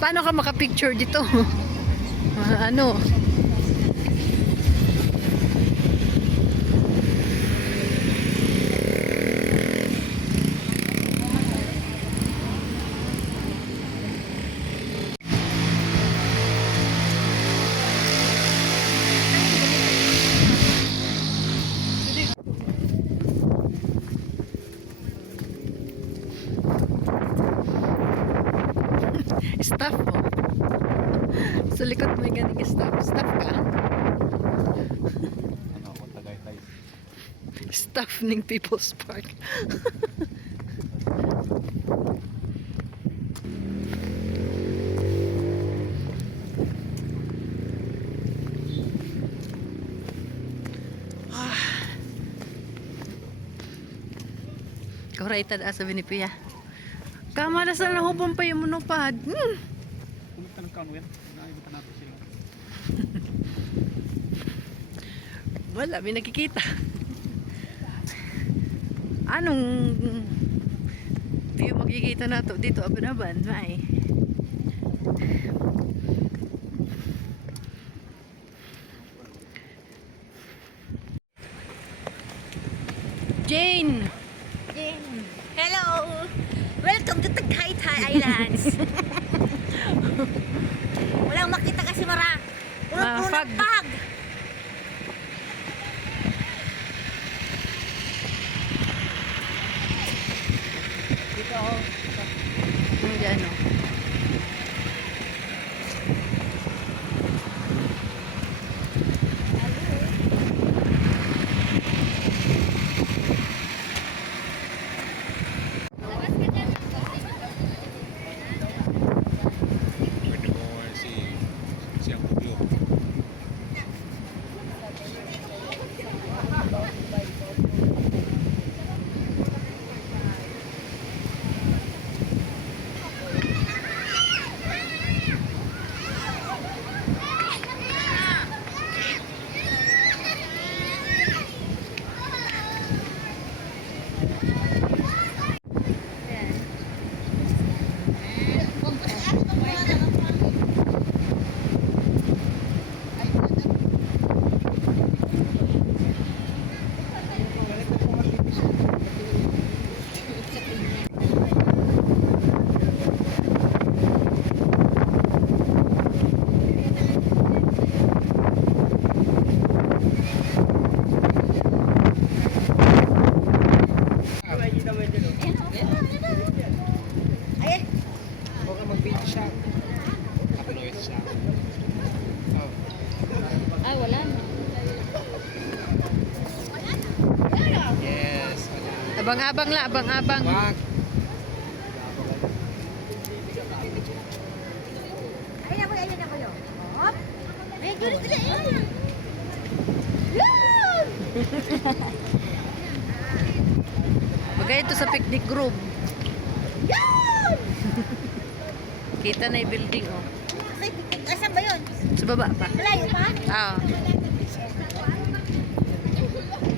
Paano ka makapicture dito? Ano? Staff mo. Sa likod mo yung ganing staff. Staff ka. Staff ng People's Park. Kauraitan asa Binipiya. Kamala sa nahupon pa yung monopad. Kumita ng kano yan. Naibutan natin sila. Wala, may nakikita. Anong view makikita na to dito? Aban-aban, may. Jane! Jane. Hello! Welcome to Tagaytay Islands. Walang makita kasi mara. Puno-puno Fog. ng fog. Dito ako. Diyan, no? Ay, wala na. Yes. Abang-abang la, abang-abang. Bak. Ayun na ko yun. Hop. Ay, gulit sila. Ayun. Yun! Bagay ito sa picnic group. Yun! Kita na yung building, oh. Asan ba yun? Sa baba pa. Malayo pa? Ah.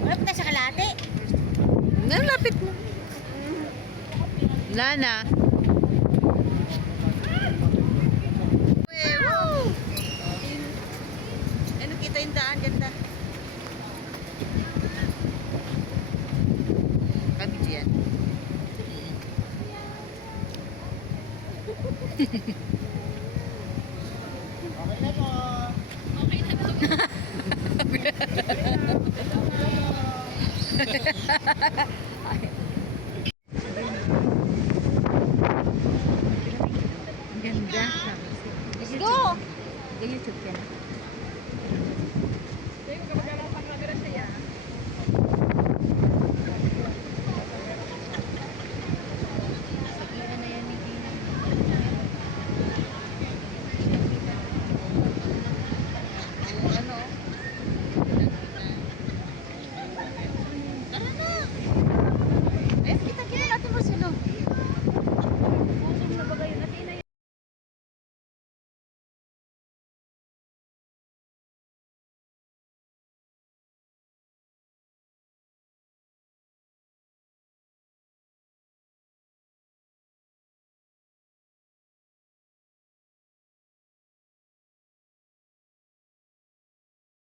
Wala pa tayo sa kalate. Nalapit mo. Lana. Ano kita yung daan? Ganda. Kami dyan. Okay na po. Ganda. Let's go! YouTube ka na.